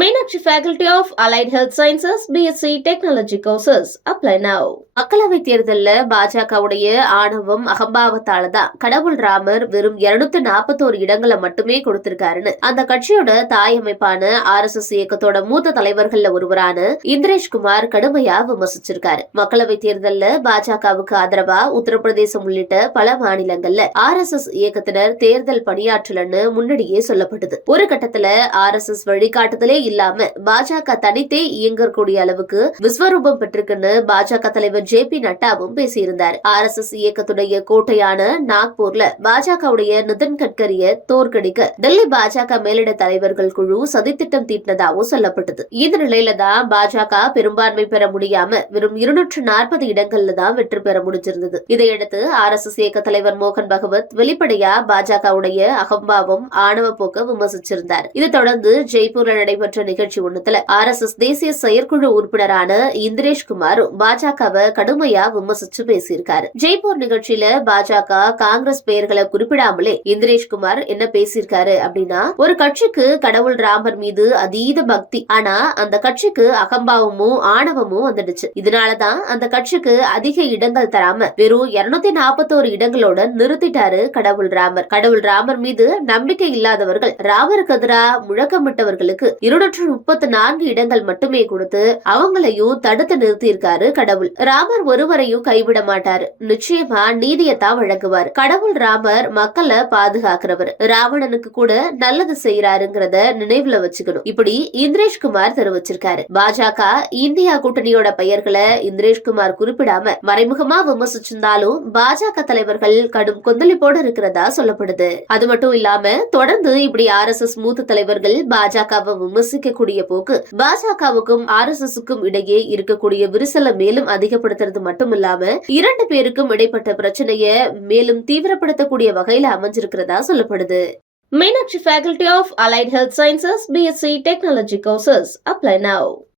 Meenakshi faculty of allied health sciences BSc technology courses apply now மக்களவை தேர்தலில் பாஜகவுடைய ஆணவம் அகம்பாவத்தால தான். கடவுள் ராமர் வெறும் 241 நாற்பத்தோரு இடங்களை மட்டுமே கொடுத்திருக்காருன்னு. அந்த கட்சியோட தாய் அமைப்பான ஆர் எஸ் எஸ் இயக்கத்தோட மூத்த தலைவர்கள்ல ஒருவரான இந்திரேஷ் குமார் கடுமையா விமர்சிச்சிருக்காரு. மக்களவை தேர்தலில் பாஜகவுக்கு ஆதரவா உத்தரப்பிரதேசம் உள்ளிட்ட பல மாநிலங்கள்ல ஆர் எஸ் எஸ் இயக்கத்தினர் தேர்தல் பணியாற்றலன்னு முன்னாடியே சொல்லப்பட்டது. ஒரு கட்டத்துல ஆர் எஸ் எஸ் வழிகாட்டுதலே இல்லாம பாஜக தனித்தே இயங்கக்கூடிய அளவுக்கு விஸ்வரூபம் பெற்றிருக்குன்னு பாஜக தலைவர் ஜே பி நட்டாவும் பேசியிருந்தார். ஆர் எஸ் எஸ் இயக்கத்துடைய கோட்டையான நாக்பூர்ல பாஜகவுடைய நிதின் கட்கரிய தோற்கடிக்க டெல்லி பாஜக மேலிட தலைவர்கள் குழு சதித்திட்டம் தீட்டினதாகவும் சொல்லப்பட்டது. இந்த நிலையில தான் பாஜக பெரும்பான்மை பெற முடியாம வெறும் இருநூற்று நாற்பது இடங்கள்ல தான் வெற்றி பெற முடிஞ்சிருந்தது. இதையடுத்து ஆர் எஸ் எஸ் இயக்க தலைவர் மோகன் பகவத் வெளிப்படையா பாஜகவுடைய அகம்பாவம் ஆணவ போக்க விமர்சிச்சிருந்தார். இதை தொடர்ந்து ஜெய்ப்பூர்ல நடைபெற்ற நடைபெற்ற நிகழ்ச்சி ஒன்றுல ஆர் எஸ் எஸ் தேசிய செயற்குழு உறுப்பினரான இந்திரேஷ்குமாரும் பாஜகவை கடுமையா விமர்சிச்சு பேசியிருக்காரு. ஜெய்ப்பூர் நிகழ்ச்சியில பாஜக காங்கிரஸ் பெயர்களை குறிப்பிடாமலே இந்திரேஷ்குமார் என்ன பேசியிருக்காரு அப்படின்னா ஒரு கட்சிக்கு கடவுள் ராமர் மீது அதீத பக்தி ஆனா அந்த கட்சிக்கு அகம்பாவமும் ஆணவமும் வந்துடுச்சு. இதனாலதான் அந்த கட்சிக்கு அதிக இடங்கள் தராம வெறும் இருநூத்தி நாற்பத்தோரு இடங்களோட நிறுத்திட்டாரு கடவுள் ராமர். கடவுள் ராமர் மீது நம்பிக்கை இல்லாதவர்கள் ராமருக்கு எதிராக முழக்கமிட்டவர்களுக்கு இருநூற்று முப்பத்தி நான்கு இடங்கள் மட்டுமே கொடுத்து அவங்களையும் தடுத்து நிறுத்தியிருக்காரு கடவுள். ராமர் ஒருவரையும் கைவிட மாட்டாரு. நிச்சயமா நீதியத்தான் வழங்குவார். கடவுள் ராமர் மக்களை பாதுகாக்கிறவர். ராவணனுக்கு கூட நல்லது செய்யறாருங்கிறத நினைவுல வச்சுக்கணும். இப்படி இந்திரேஷ் குமார் தெரிவிச்சிருக்காரு. பாஜக இந்தியா கூட்டணியோட பெயர்களை இந்திரேஷ்குமார் குறிப்பிடாம மறைமுகமா விமர்சிச்சிருந்தாலும் பாஜக தலைவர்கள் கடும் கொந்தளிப்போடு இருக்கிறதா சொல்லப்படுது. அது மட்டும் இல்லாம தொடர்ந்து இப்படி ஆர் எஸ் எஸ் மூத்த தலைவர்கள் பாஜகவை விமர்சிக்கக்கூடிய போக்கு பாஜகவுக்கும் ஆர் எஸ் எஸ்க்கும் இடையே இருக்கக்கூடிய விரிசலை மேலும் அதிகப்படுத்துறது மட்டும் இல்லாம இரண்டு பேருக்கும் இடைப்பட்ட பிரச்சனையை மேலும் தீவிரப்படுத்தக்கூடிய வகையில அமைஞ்சிருக்கிறதா சொல்லப்படுது. Meenakshi faculty of allied health sciences BSc technology courses apply now